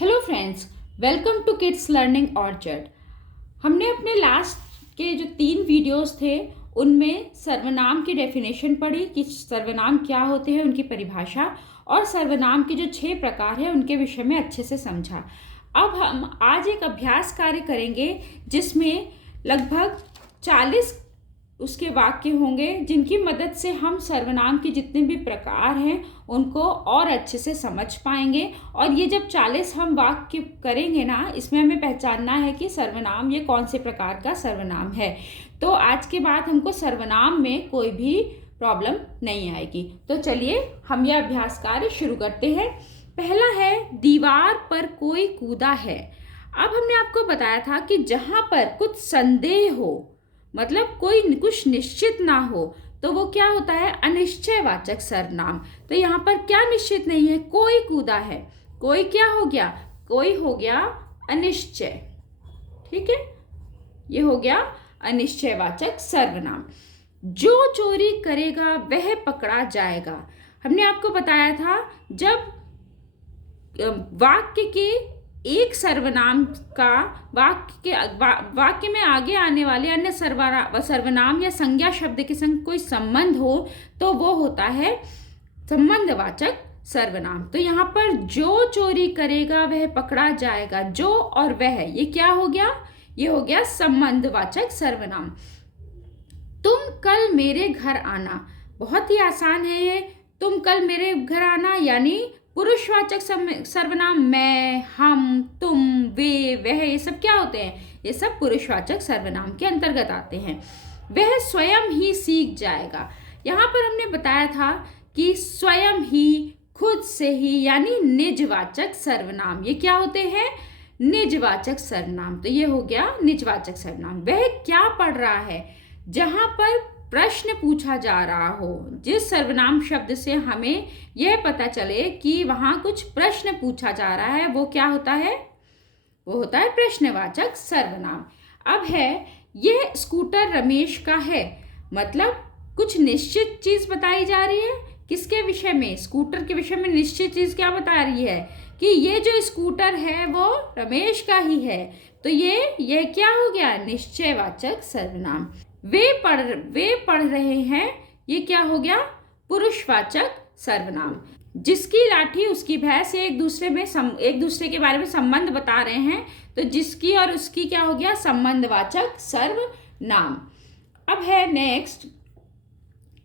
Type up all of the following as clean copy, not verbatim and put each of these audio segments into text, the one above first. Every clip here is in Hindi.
Hello friends, welcome to kids learning orchard. हमने अपने लास्ट के जो 3 वीडियोस थे उनमें सर्वनाम की डेफिनेशन पढ़ी कि सर्वनाम क्या होते हैं, उनकी परिभाषा, और सर्वनाम के जो 6 प्रकार हैं उनके विषय में अच्छे से समझा। अब हम आज एक अभ्यास कार्य करेंगे जिसमें लगभग 40 उसके वाक्य होंगे जिनकी मदद से हम सर्वनाम के जितने भी प्रकार हैं उनको और अच्छे से समझ पाएंगे। और ये जब 40 हम वाक्य करेंगे ना, इसमें हमें पहचानना है कि सर्वनाम ये कौन से प्रकार का सर्वनाम है। तो आज के बाद हमको सर्वनाम में कोई भी प्रॉब्लम नहीं आएगी। तो चलिए हम यह अभ्यास कार्य शुरू करते हैं। पहला है, दीवार पर कोई कूदा है। अब हमने आपको बताया था कि जहाँ पर कुछ संदेह हो, मतलब कोई कुछ निश्चित ना हो, तो वो क्या होता है, अनिश्चयवाचक सर्वनाम। तो यहाँ पर क्या निश्चित नहीं है, कोई कूदा है, कोई क्या हो गया, कोई हो गया अनिश्चय। ठीक है, ये हो गया अनिश्चयवाचक सर्वनाम। जो चोरी करेगा वह पकड़ा जाएगा। हमने आपको बताया था जब वाक्य के एक सर्वनाम का वाक्य में आगे आने वाले अन्य सर्वनाम या संज्ञा शब्द के संग कोई संबंध हो तो वो होता है संबंधवाचक सर्वनाम। तो यहाँ पर जो चोरी करेगा वह पकड़ा जाएगा, जो और वह, ये क्या हो गया, ये हो गया संबंधवाचक सर्वनाम। तुम कल मेरे घर आना, बहुत ही आसान है ये। तुम कल मेरे घर आना यानी पुरुषवाचक सर्वनाम मैं, हम, तुम, वे, वह, ये सब क्या होते हैं, ये सब पुरुषवाचक सर्वनाम के अंतर्गत आते हैं। वह स्वयं ही सीख जाएगा। यहाँ पर हमने बताया था कि स्वयं ही, खुद से ही, यानी निजवाचक सर्वनाम, ये क्या होते हैं, निजवाचक सर्वनाम। तो ये हो गया निजवाचक सर्वनाम। वह क्या पढ़ रहा है, जहां पर प्रश्न पूछा जा रहा हो, जिस सर्वनाम शब्द से हमें यह पता चले कि वहां कुछ प्रश्न पूछा जा रहा है, वो क्या होता है, वो होता है प्रश्नवाचक सर्वनाम। अब है, यह स्कूटर रमेश का है, मतलब कुछ निश्चित चीज बताई जा रही है। किसके विषय में, स्कूटर के विषय में निश्चित चीज क्या बता रही है कि ये जो स्कूटर है वो रमेश का ही है। तो ये क्या हो गया, निश्चयवाचक सर्वनाम। वे पढ़ रहे हैं, ये क्या हो गया, पुरुषवाचक सर्वनाम। जिसकी लाठी उसकी भैंस, ये एक दूसरे के बारे में संबंध बता रहे हैं, तो जिसकी और उसकी क्या हो गया, संबंधवाचक सर्वनाम। अब है नेक्स्ट,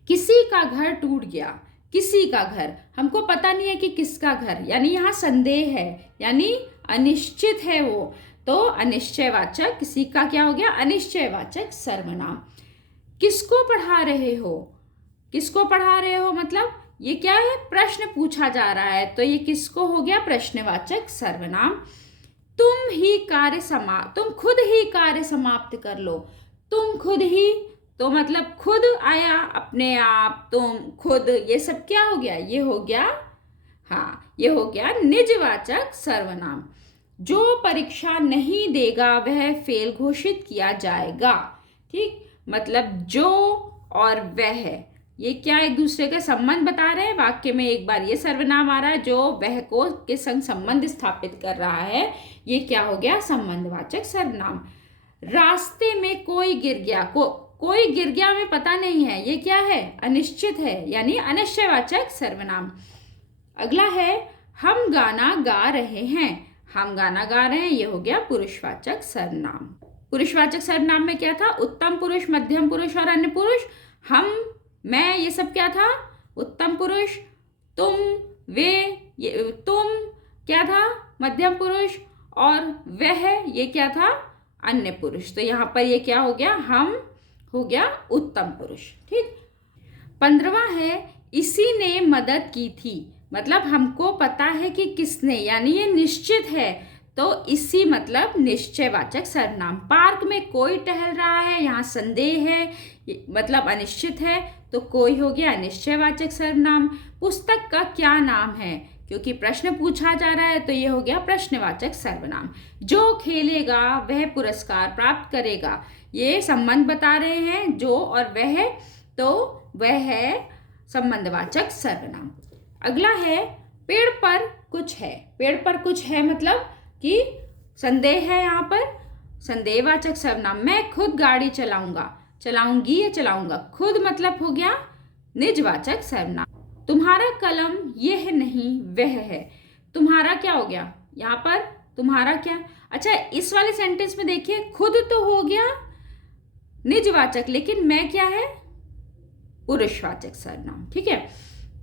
किसी का घर टूट गया। किसी का घर, हमको पता नहीं है कि किसका घर, यानी यहाँ संदेह है, यानी अनिश्चित है वो, तो अनिश्चयवाचक, किसी का क्या हो गया, अनिश्चयवाचक सर्वनाम। किसको पढ़ा रहे हो, किसको पढ़ा रहे हो मतलब ये क्या है, प्रश्न पूछा जा रहा है, तो ये किसको हो गया, प्रश्नवाचक सर्वनाम। तुम खुद ही कार्य समाप्त कर लो। तुम खुद ही, तो मतलब खुद आया, अपने आप, तुम, खुद, ये सब क्या हो गया, ये हो गया, हाँ, ये हो गया निजवाचक सर्वनाम। जो परीक्षा नहीं देगा वह फेल घोषित किया जाएगा। ठीक, मतलब जो और वह, ये क्या एक दूसरे का संबंध बता रहे हैं। वाक्य में एक बार ये सर्वनाम आ रहा है जो वह को के संग संबंध स्थापित कर रहा है, ये क्या हो गया, संबंधवाचक सर्वनाम। रास्ते में कोई गिर गया, कोई गिर गया में पता नहीं है, ये क्या है, अनिश्चित है, यानी अनिश्चयवाचक सर्वनाम। अगला है, हम गाना गा रहे हैं। हम गाना गा रहे हैं, ये हो गया पुरुषवाचक सर्वनाम। पुरुषवाचक सर्वनाम में क्या था, उत्तम पुरुष, मध्यम पुरुष और अन्य पुरुष। हम, मैं, ये सब क्या था, उत्तम पुरुष। तुम, वे, ये तुम क्या था, मध्यम पुरुष, और वह, ये क्या था, अन्य पुरुष। तो यहाँ पर ये क्या हो गया, हम हो गया उत्तम पुरुष। ठीक, 15वां है, इसी ने मदद की थी, मतलब हमको पता है कि किसने, यानी ये निश्चित है, तो इसी मतलब निश्चयवाचक सर्वनाम। पार्क में कोई टहल रहा है, यहाँ संदेह है, मतलब अनिश्चित है, तो कोई हो गया निश्चयवाचक सर्वनाम। पुस्तक का क्या नाम है, क्योंकि प्रश्न पूछा जा रहा है, तो ये हो गया प्रश्नवाचक सर्वनाम। जो खेलेगा वह पुरस्कार प्राप्त करेगा, ये संबंध बता रहे हैं, जो और वह, तो वह है संबंधवाचक सर्वनाम। अगला है, पेड़ पर कुछ है, पेड़ पर कुछ है मतलब कि संदेह है यहाँ पर, संदेहवाचक सर्वनाम। मैं खुद गाड़ी चलाऊंगा, चलाऊंगी या चलाऊंगा, खुद मतलब हो गया निजवाचक सर्वनाम। तुम्हारा कलम यह नहीं वह है, तुम्हारा क्या हो गया यहाँ पर, तुम्हारा क्या। अच्छा, इस वाले सेंटेंस में देखिए खुद तो हो गया निजवाचक, लेकिन मैं क्या है, पुरुषवाचक सर्वनाम। ठीक है,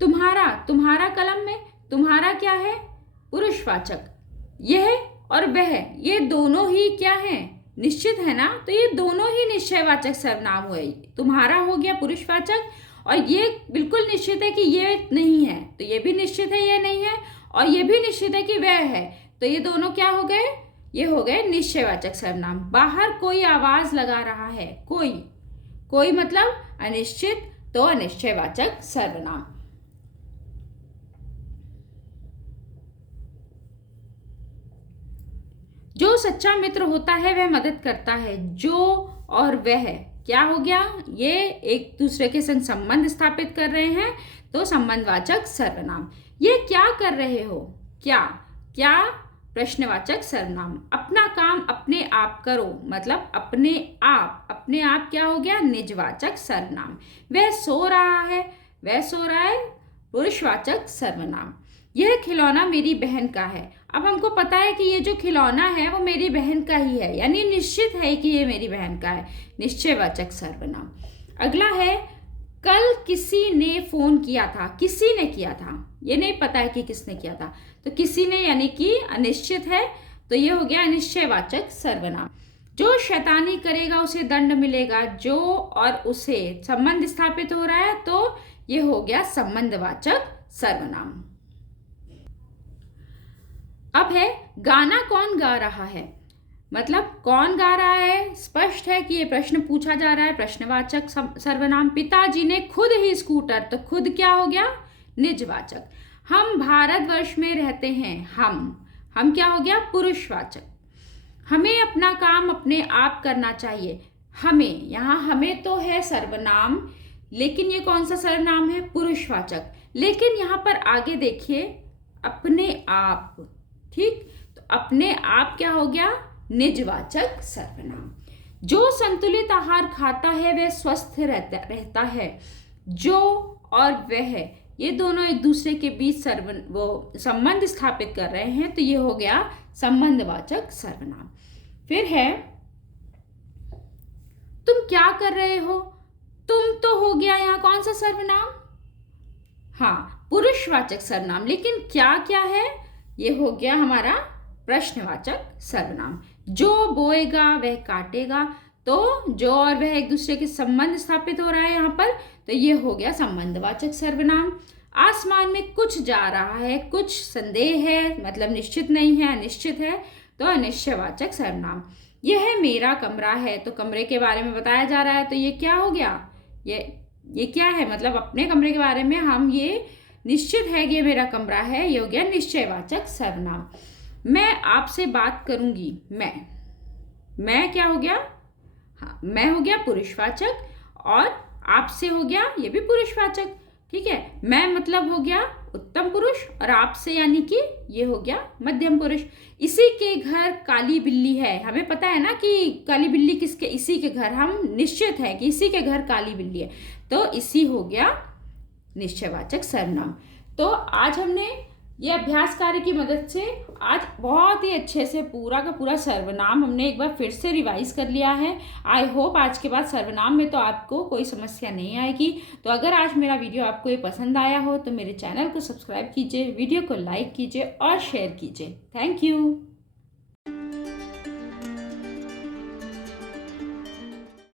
तुम्हारा, तुम्हारा कलम में तुम्हारा क्या है, पुरुषवाचक। यह और वह, ये दोनों ही क्या है, निश्चित है ना, तो ये दोनों ही निश्चयवाचक सर्वनाम हुए। तुम्हारा हो गया पुरुषवाचक, और ये बिल्कुल निश्चित है कि ये नहीं है, तो ये भी निश्चित है ये नहीं है, और ये भी निश्चित है कि वह है, तो ये दोनों क्या हो गए, ये हो गए निश्चयवाचक सर्वनाम। बाहर कोई आवाज लगा रहा है, कोई, कोई मतलब अनिश्चित, तो अनिश्चयवाचक सर्वनाम। जो सच्चा मित्र होता है वह मदद करता है, जो और वह क्या हो गया, ये एक दूसरे के संग संबंध स्थापित कर रहे हैं, तो संबंधवाचक सर्वनाम। ये क्या कर रहे हो, क्या, क्या प्रश्नवाचक सर्वनाम। अपना काम अपने आप करो मतलब अपने आप क्या हो गया, निजवाचक सर्वनाम। वह सो रहा है, वह सो रहा है, पुरुषवाचक सर्वनाम। यह खिलौना मेरी बहन का है, अब हमको पता है कि ये जो खिलौना है वो मेरी बहन का ही है, यानी निश्चित है कि ये मेरी बहन का है, निश्चयवाचक सर्वनाम। अगला है, कल किसी ने फोन किया था, किसी ने किया था, ये नहीं पता है कि किसने किया था, तो किसी ने यानी कि अनिश्चित है, तो ये हो गया अनिश्चयवाचक सर्वनाम। जो शैतानी करेगा उसे दंड मिलेगा, जो और उसे संबंध स्थापित हो रहा है, तो ये हो गया संबंधवाचक सर्वनाम। अब है गाना कौन गा रहा है, मतलब कौन गा रहा है, स्पष्ट है कि ये प्रश्न पूछा जा रहा है, प्रश्नवाचक सर्वनाम। पिताजी ने खुद ही स्कूटर, तो खुद क्या हो गया, निजवाचक। हम भारतवर्ष में रहते हैं, हम क्या हो गया, पुरुषवाचक। हमें अपना काम अपने आप करना चाहिए, हमें, यहाँ हमें तो है सर्वनाम, लेकिन ये कौन सा सर्वनाम है, पुरुषवाचक। लेकिन यहाँ पर आगे देखिए अपने आप, ठीक, तो अपने आप क्या हो गया, निजवाचक सर्वनाम। जो संतुलित आहार खाता है वह स्वस्थ रहता है, जो और वह, ये दोनों एक दूसरे के बीच वो संबंध स्थापित कर रहे हैं, तो ये हो गया संबंधवाचक सर्वनाम। फिर है तुम क्या कर रहे हो, तुम तो हो गया यहाँ कौन सा सर्वनाम, हाँ पुरुषवाचक सर्वनाम, लेकिन क्या क्या है, ये हो गया हमारा प्रश्नवाचक सर्वनाम। जो बोएगा वह काटेगा, तो जो और वह एक दूसरे के संबंध स्थापित हो रहा है यहाँ पर, तो ये हो गया संबंधवाचक सर्वनाम। आसमान में कुछ जा रहा है, कुछ संदेह है मतलब निश्चित नहीं है, अनिश्चित है, तो अनिश्चयवाचक सर्वनाम। यह मेरा कमरा है, तो कमरे के बारे में बताया जा रहा है, तो ये क्या हो गया, ये क्या है, मतलब अपने कमरे के बारे में हम, ये निश्चित है कि ये मेरा कमरा है, ये हो गया निश्चयवाचक सर्वनाम। मैं आपसे बात करूंगी, मैं क्या हो गया, हाँ मैं हो गया पुरुषवाचक, और आपसे हो गया ये भी पुरुषवाचक, ठीक है। मैं मतलब हो गया उत्तम पुरुष, और आपसे यानी कि ये हो गया मध्यम पुरुष। इसी के घर काली बिल्ली है, हमें पता है ना कि काली बिल्ली किसके, इसी के घर, हम निश्चित है कि इसी के घर काली बिल्ली है, तो इसी हो गया निश्चयवाचक सर्वनाम। तो आज हमने ये अभ्यास कार्य की मदद से आज बहुत ही अच्छे से पूरा का पूरा सर्वनाम हमने एक बार फिर से रिवाइज कर लिया है। आई होप आज के बाद सर्वनाम में तो आपको कोई समस्या नहीं आएगी। तो अगर आज मेरा वीडियो आपको ये पसंद आया हो तो मेरे चैनल को सब्सक्राइब कीजिए, वीडियो को लाइक कीजिए और शेयर कीजिए। Thank you.